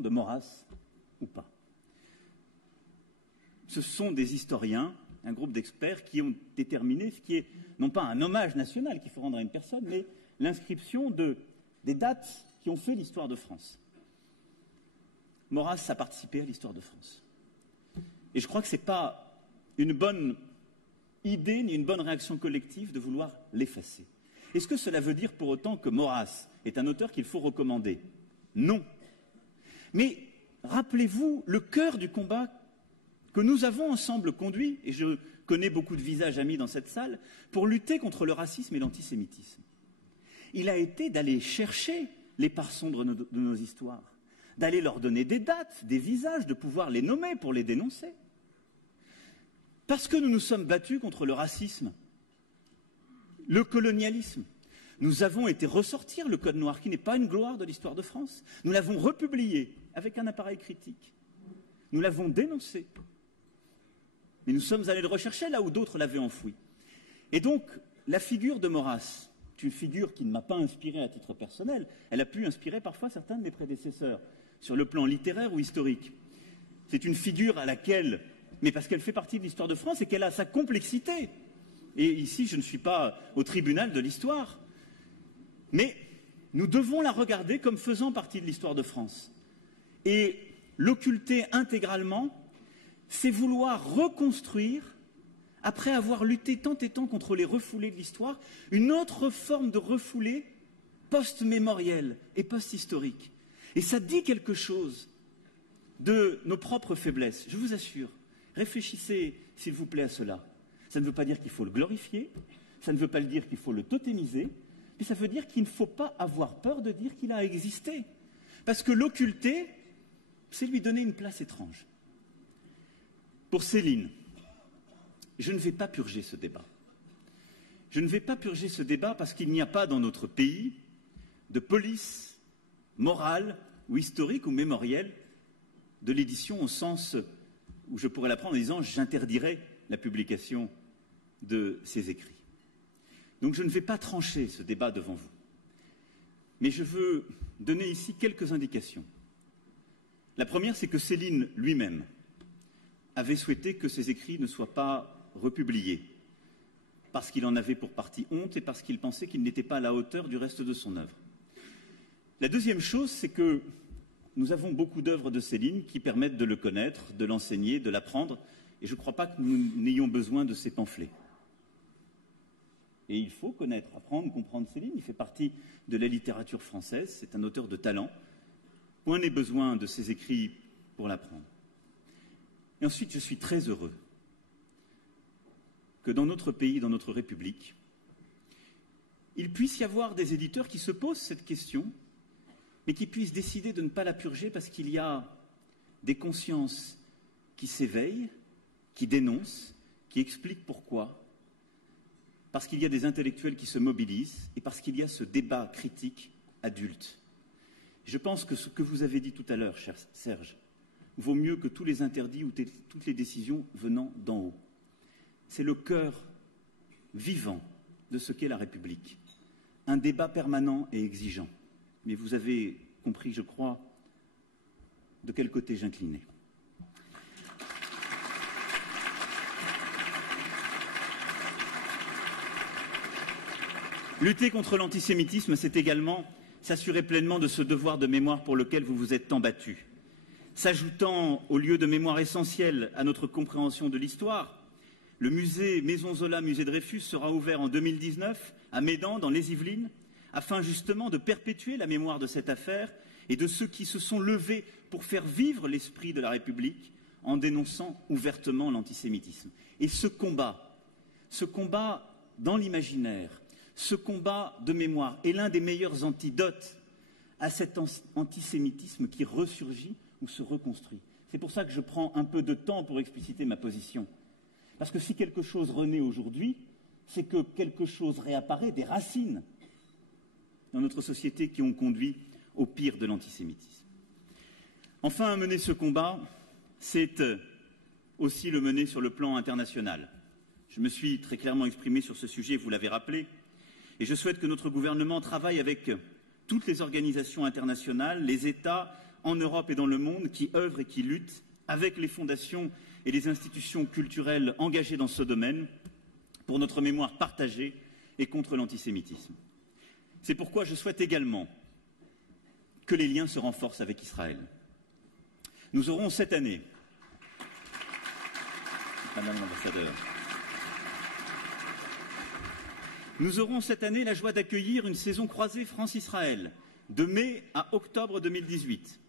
de Maurras ou pas. Ce sont des historiens, un groupe d'experts qui ont déterminé ce qui est non pas un hommage national qu'il faut rendre à une personne, mais l'inscription des dates qui ont fait l'histoire de France. Maurras a participé à l'histoire de France. Et je crois que ce n'est pas une bonne idée ni une bonne réaction collective de vouloir l'effacer. Est-ce que cela veut dire pour autant que Maurras est un auteur qu'il faut recommander? Non. Mais rappelez-vous le cœur du combat que nous avons ensemble conduit, et je connais beaucoup de visages amis dans cette salle, pour lutter contre le racisme et l'antisémitisme. Il a été d'aller chercher les parts sombres de nos histoires, d'aller leur donner des dates, des visages, de pouvoir les nommer pour les dénoncer. Parce que nous nous sommes battus contre le racisme, le colonialisme. Nous avons été ressortir le Code noir, qui n'est pas une gloire de l'histoire de France. Nous l'avons republié avec un appareil critique. Nous l'avons dénoncé. Mais nous sommes allés le rechercher là où d'autres l'avaient enfoui. Et donc, la figure de Maurras, c'est une figure qui ne m'a pas inspiré à titre personnel. Elle a pu inspirer parfois certains de mes prédécesseurs, sur le plan littéraire ou historique. C'est une figure à laquelle, mais parce qu'elle fait partie de l'histoire de France et qu'elle a sa complexité. Et ici, je ne suis pas au tribunal de l'histoire. Mais nous devons la regarder comme faisant partie de l'histoire de France. Et l'occulter intégralement, c'est vouloir reconstruire, après avoir lutté tant et tant contre les refoulés de l'histoire, une autre forme de refoulé post-mémorielle et post-historique. Et ça dit quelque chose de nos propres faiblesses, je vous assure. Réfléchissez, s'il vous plaît, à cela. Ça ne veut pas dire qu'il faut le glorifier, ça ne veut pas dire qu'il faut le totémiser, mais ça veut dire qu'il ne faut pas avoir peur de dire qu'il a existé. Parce que l'occulter, c'est lui donner une place étrange. Pour Céline, je ne vais pas purger ce débat. Je ne vais pas purger ce débat parce qu'il n'y a pas dans notre pays de police morale ou historique ou mémorielle de l'édition au sens où je pourrais la prendre en disant « j'interdirai la publication de ces écrits ». Donc je ne vais pas trancher ce débat devant vous. Mais je veux donner ici quelques indications. La première, c'est que Céline lui-même avait souhaité que ses écrits ne soient pas republiés, parce qu'il en avait pour partie honte et parce qu'il pensait qu'il n'était pas à la hauteur du reste de son œuvre. La deuxième chose, c'est que nous avons beaucoup d'œuvres de Céline qui permettent de le connaître, de l'enseigner, de l'apprendre, et je ne crois pas que nous n'ayons besoin de ces pamphlets. Et il faut connaître, apprendre, comprendre Céline. Il fait partie de la littérature française, c'est un auteur de talent. Point n'est besoin de ses écrits pour l'apprendre. Et ensuite, je suis très heureux que dans notre pays, dans notre République, il puisse y avoir des éditeurs qui se posent cette question, mais qui puissent décider de ne pas la purger parce qu'il y a des consciences qui s'éveillent, qui dénoncent, qui expliquent pourquoi, parce qu'il y a des intellectuels qui se mobilisent et parce qu'il y a ce débat critique adulte. Je pense que ce que vous avez dit tout à l'heure, cher Serge, vaut mieux que tous les interdits ou toutes les décisions venant d'en haut. C'est le cœur vivant de ce qu'est la République. Un débat permanent et exigeant. Mais vous avez compris, je crois, de quel côté j'inclinais. Lutter contre l'antisémitisme, c'est également s'assurer pleinement de ce devoir de mémoire pour lequel vous vous êtes tant battus. S'ajoutant au lieu de mémoire essentiel à notre compréhension de l'histoire, le musée Maison Zola, musée Dreyfus, sera ouvert en 2019 à Médan, dans les Yvelines, afin justement de perpétuer la mémoire de cette affaire et de ceux qui se sont levés pour faire vivre l'esprit de la République en dénonçant ouvertement l'antisémitisme. Et ce combat dans l'imaginaire, ce combat de mémoire est l'un des meilleurs antidotes à cet antisémitisme qui ressurgit ou se reconstruit. C'est pour ça que je prends un peu de temps pour expliciter ma position. Parce que si quelque chose renaît aujourd'hui, c'est que quelque chose réapparaît, des racines dans notre société qui ont conduit au pire de l'antisémitisme. Enfin, mener ce combat, c'est aussi le mener sur le plan international. Je me suis très clairement exprimé sur ce sujet, vous l'avez rappelé, et je souhaite que notre gouvernement travaille avec toutes les organisations internationales, les États, en Europe et dans le monde qui œuvrent et qui luttent avec les fondations et les institutions culturelles engagées dans ce domaine pour notre mémoire partagée et contre l'antisémitisme. C'est pourquoi je souhaite également que les liens se renforcent avec Israël. Nous aurons cette année, Madame l'ambassadeur, nous aurons cette année la joie d'accueillir une saison croisée France-Israël, de mai à octobre 2018.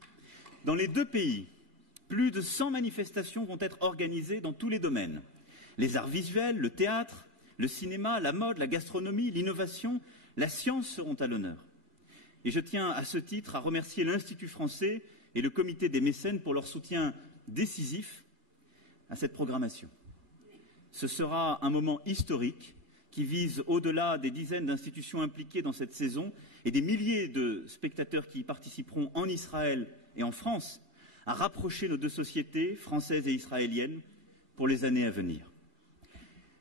Dans les deux pays, plus de 100 manifestations vont être organisées dans tous les domaines. Les arts visuels, le théâtre, le cinéma, la mode, la gastronomie, l'innovation, la science seront à l'honneur. Et je tiens à ce titre à remercier l'Institut français et le comité des mécènes pour leur soutien décisif à cette programmation. Ce sera un moment historique qui vise, au-delà des dizaines d'institutions impliquées dans cette saison et des milliers de spectateurs qui y participeront en Israël et en France, à rapprocher nos deux sociétés, françaises et israéliennes, pour les années à venir.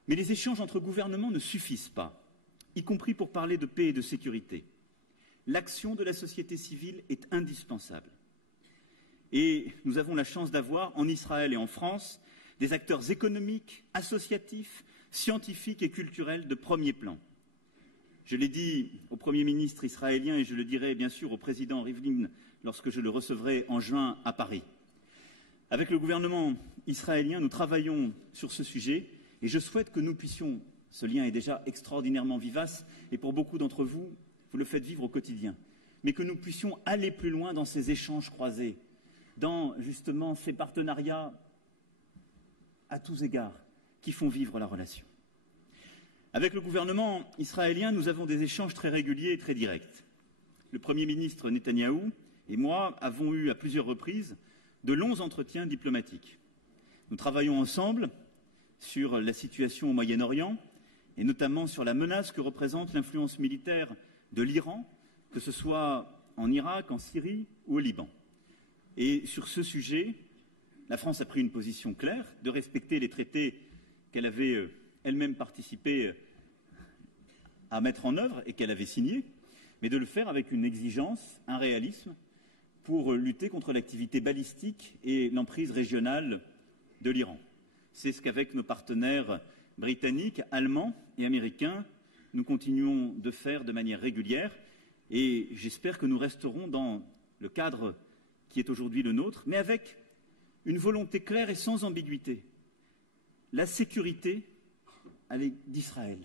Mais les échanges entre gouvernements ne suffisent pas, y compris pour parler de paix et de sécurité. L'action de la société civile est indispensable. Et nous avons la chance d'avoir, en Israël et en France, des acteurs économiques, associatifs, scientifiques et culturels de premier plan. Je l'ai dit au Premier ministre israélien et je le dirai bien sûr au président Rivlin lorsque je le recevrai en juin à Paris. Avec le gouvernement israélien, nous travaillons sur ce sujet et je souhaite que nous puissions, ce lien est déjà extraordinairement vivace et pour beaucoup d'entre vous, vous le faites vivre au quotidien, mais que nous puissions aller plus loin dans ces échanges croisés, dans justement ces partenariats à tous égards qui font vivre la relation. Avec le gouvernement israélien, nous avons des échanges très réguliers et très directs. Le Premier ministre Netanyahou et moi avons eu à plusieurs reprises de longs entretiens diplomatiques. Nous travaillons ensemble sur la situation au Moyen-Orient et notamment sur la menace que représente l'influence militaire de l'Iran, que ce soit en Irak, en Syrie ou au Liban. Et sur ce sujet, la France a pris une position claire de respecter les traités qu'elle avait elle-même participé à mettre en œuvre et qu'elle avait signés, mais de le faire avec une exigence, un réalisme, pour lutter contre l'activité balistique et l'emprise régionale de l'Iran. C'est ce qu'avec nos partenaires britanniques, allemands et américains, nous continuons de faire de manière régulière et j'espère que nous resterons dans le cadre qui est aujourd'hui le nôtre, mais avec une volonté claire et sans ambiguïté. La sécurité d'Israël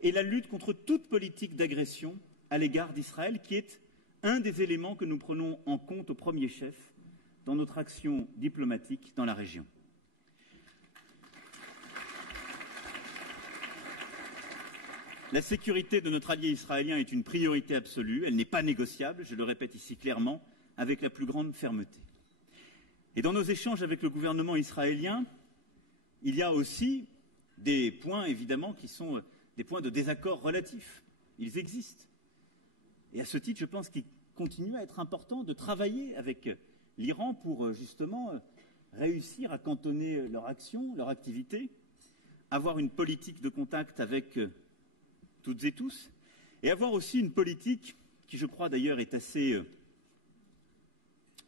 et la lutte contre toute politique d'agression à l'égard d'Israël qui est un des éléments que nous prenons en compte au premier chef dans notre action diplomatique dans la région. La sécurité de notre allié israélien est une priorité absolue, elle n'est pas négociable, je le répète ici clairement, avec la plus grande fermeté. Et dans nos échanges avec le gouvernement israélien, il y a aussi des points, évidemment, qui sont des points de désaccord relatifs. Ils existent. Et à ce titre, je pense qu'il continue à être important de travailler avec l'Iran pour, justement, réussir à cantonner leur action, leur activité, avoir une politique de contact avec toutes et tous, et avoir aussi une politique qui, je crois d'ailleurs, est assez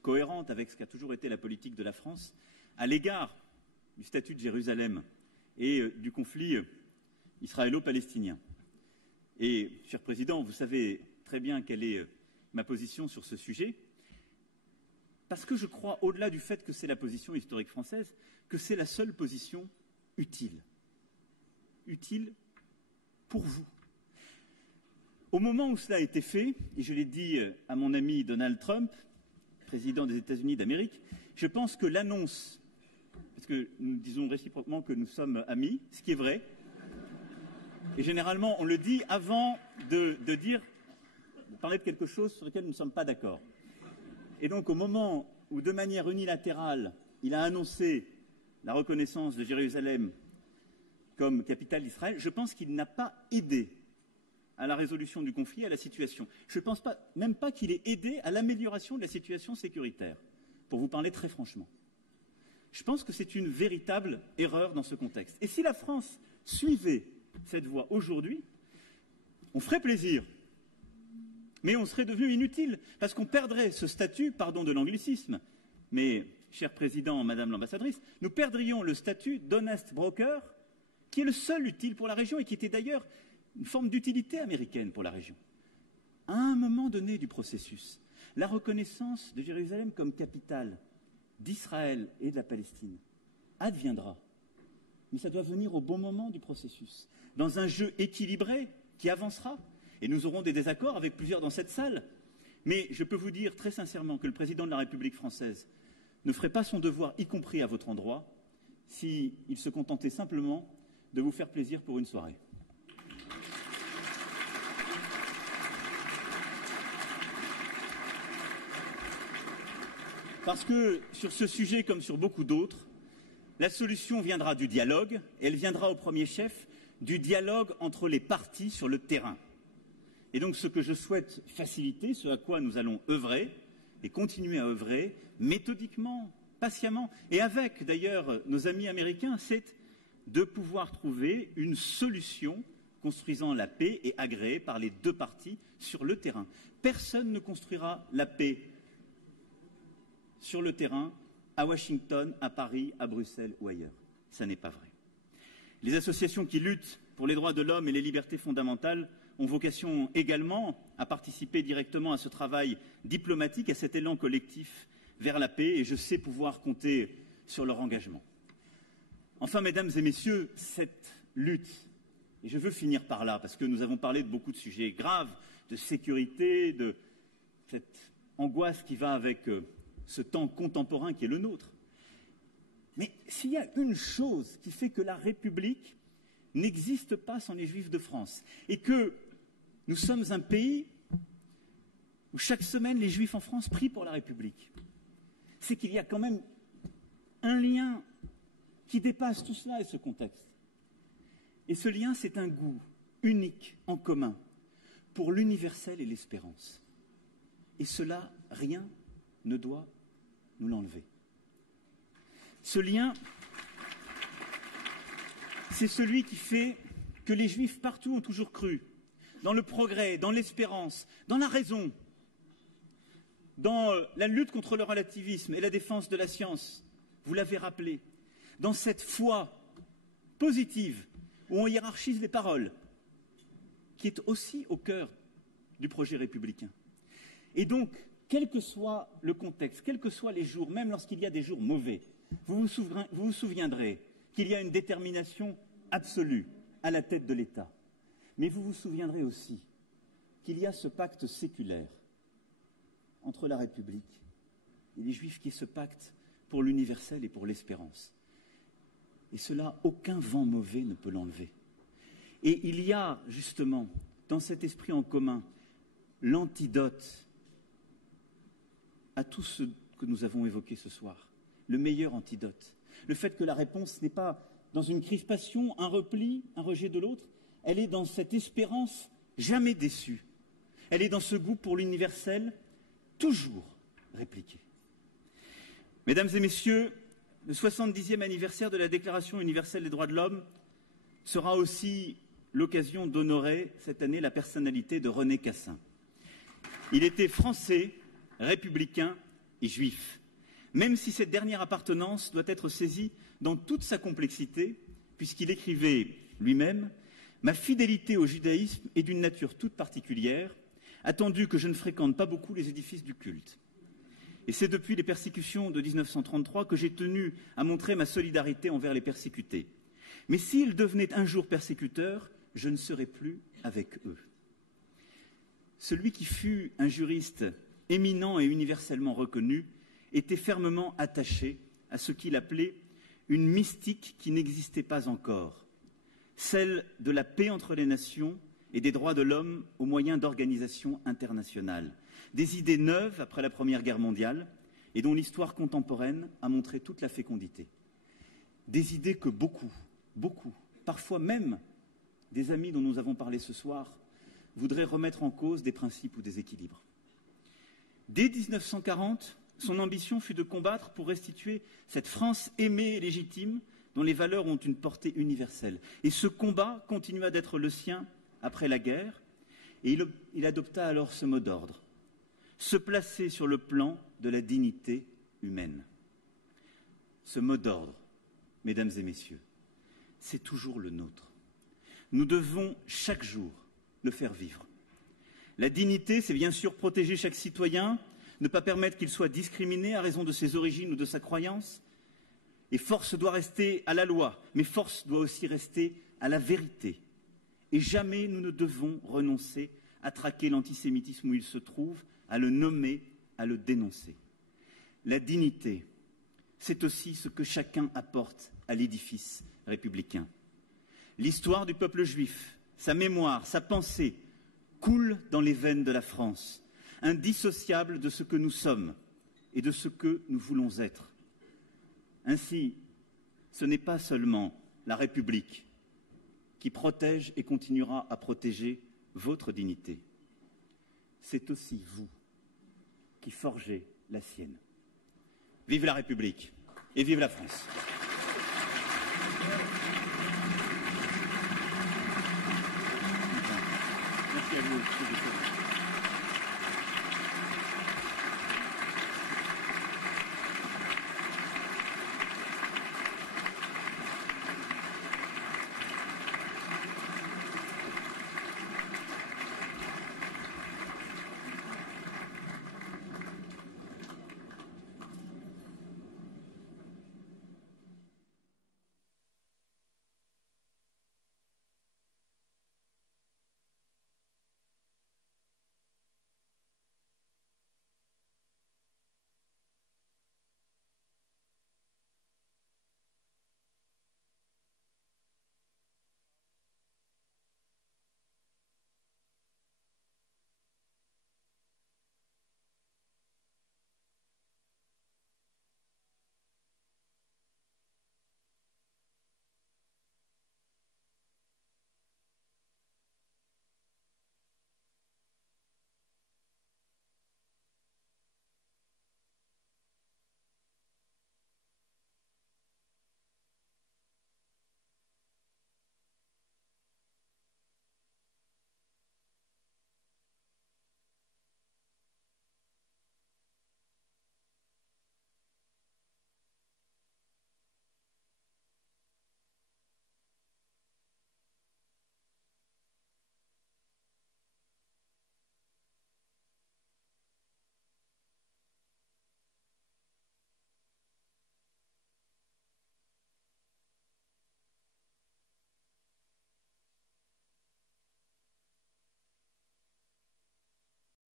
cohérente avec ce qu'a toujours été la politique de la France, à l'égard du statut de Jérusalem et du conflit israélo-palestinien. Et, cher Président, vous savez très bien quelle est ma position sur ce sujet, parce que je crois, au-delà du fait que c'est la position historique française, que c'est la seule position utile. Utile pour vous. Au moment où cela a été fait, et je l'ai dit à mon ami Donald Trump, président des États-Unis d'Amérique, je pense que l'annonce, parce que nous disons réciproquement que nous sommes amis, ce qui est vrai, et généralement on le dit avant de parler de quelque chose sur lequel nous ne sommes pas d'accord. Et donc au moment où de manière unilatérale, il a annoncé la reconnaissance de Jérusalem comme capitale d'Israël, je pense qu'il n'a pas aidé à la résolution du conflit, à la situation. Je ne pense même pas qu'il ait aidé à l'amélioration de la situation sécuritaire, pour vous parler très franchement. Je pense que c'est une véritable erreur dans ce contexte. Et si la France suivait cette voie aujourd'hui, on ferait plaisir Mais on serait devenu inutile, parce qu'on perdrait ce statut, pardon de l'anglicisme, mais, cher président, madame l'ambassadrice, nous perdrions le statut d'honest broker, qui est le seul utile pour la région et qui était d'ailleurs une forme d'utilité américaine pour la région. À un moment donné du processus, la reconnaissance de Jérusalem comme capitale d'Israël et de la Palestine adviendra. Mais ça doit venir au bon moment du processus, dans un jeu équilibré qui avancera. Et nous aurons des désaccords avec plusieurs dans cette salle. Mais je peux vous dire très sincèrement que le président de la République française ne ferait pas son devoir, y compris à votre endroit, s'il se contentait simplement de vous faire plaisir pour une soirée. Parce que sur ce sujet, comme sur beaucoup d'autres, la solution viendra du dialogue, et elle viendra au premier chef du dialogue entre les partis sur le terrain. Et donc ce que je souhaite faciliter, ce à quoi nous allons œuvrer, et continuer à œuvrer, méthodiquement, patiemment, et avec d'ailleurs nos amis américains, c'est de pouvoir trouver une solution construisant la paix et agréée par les deux parties sur le terrain. Personne ne construira la paix sur le terrain, à Washington, à Paris, à Bruxelles ou ailleurs. Ça n'est pas vrai. Les associations qui luttent pour les droits de l'homme et les libertés fondamentales ont vocation également à participer directement à ce travail diplomatique, à cet élan collectif vers la paix, et je sais pouvoir compter sur leur engagement. Enfin, mesdames et messieurs, cette lutte, et je veux finir par là, parce que nous avons parlé de beaucoup de sujets graves, de sécurité, de cette angoisse qui va avec ce temps contemporain qui est le nôtre. Mais s'il y a une chose qui fait que la République n'existe pas sans les Juifs de France, et que nous sommes un pays où chaque semaine les Juifs en France prient pour la République, c'est qu'il y a quand même un lien qui dépasse tout cela et ce contexte. Et ce lien, c'est un goût unique en commun pour l'universel et l'espérance. Et cela, rien ne doit nous l'enlever. Ce lien, c'est celui qui fait que les Juifs partout ont toujours cru dans le progrès, dans l'espérance, dans la raison, dans la lutte contre le relativisme et la défense de la science. Vous l'avez rappelé, dans cette foi positive où on hiérarchise les paroles, qui est aussi au cœur du projet républicain. Et donc, quel que soit le contexte, quels que soient les jours, même lorsqu'il y a des jours mauvais, vous vous souviendrez qu'il y a une détermination absolue à la tête de l'État. Mais vous vous souviendrez aussi qu'il y a ce pacte séculaire entre la République et les Juifs, qui est ce pacte pour l'universel et pour l'espérance. Et cela, aucun vent mauvais ne peut l'enlever. Et il y a justement, dans cet esprit en commun, l'antidote à tout ce que nous avons évoqué ce soir, le meilleur antidote. Le fait que la réponse n'est pas dans une crispation, un repli, un rejet de l'autre, elle est dans cette espérance jamais déçue. Elle est dans ce goût pour l'universel, toujours répliqué. Mesdames et messieurs, le 70e anniversaire de la Déclaration universelle des droits de l'homme sera aussi l'occasion d'honorer cette année la personnalité de René Cassin. Il était français, républicain et juif, même si cette dernière appartenance doit être saisie dans toute sa complexité, puisqu'il écrivait lui-même « Ma fidélité au judaïsme est d'une nature toute particulière, attendu que je ne fréquente pas beaucoup les édifices du culte. Et c'est depuis les persécutions de 1933 que j'ai tenu à montrer ma solidarité envers les persécutés. Mais s'ils devenaient un jour persécuteurs, je ne serais plus avec eux. » Celui qui fut un juriste éminent et universellement reconnu était fermement attaché à ce qu'il appelait une mystique qui n'existait pas encore, celle de la paix entre les nations et des droits de l'homme au moyen d'organisations internationales, des idées neuves après la Première Guerre mondiale et dont l'histoire contemporaine a montré toute la fécondité. Des idées que beaucoup, parfois même des amis dont nous avons parlé ce soir, voudraient remettre en cause des principes ou des équilibres. Dès 1940, son ambition fut de combattre pour restituer cette France aimée et légitime dont les valeurs ont une portée universelle. Et ce combat continua d'être le sien après la guerre. Et il adopta alors ce mot d'ordre: se placer sur le plan de la dignité humaine. Ce mot d'ordre, mesdames et messieurs, c'est toujours le nôtre. Nous devons chaque jour le faire vivre. La dignité, c'est bien sûr protéger chaque citoyen, ne pas permettre qu'il soit discriminé à raison de ses origines ou de sa croyance. Et force doit rester à la loi, mais force doit aussi rester à la vérité. Et jamais nous ne devons renoncer à traquer l'antisémitisme où il se trouve, à le nommer, à le dénoncer. La dignité, c'est aussi ce que chacun apporte à l'édifice républicain. L'histoire du peuple juif, sa mémoire, sa pensée, coulent dans les veines de la France, indissociables de ce que nous sommes et de ce que nous voulons être. Ainsi, ce n'est pas seulement la République qui protège et continuera à protéger votre dignité, c'est aussi vous qui forgez la sienne. Vive la République et vive la France. Merci à vous.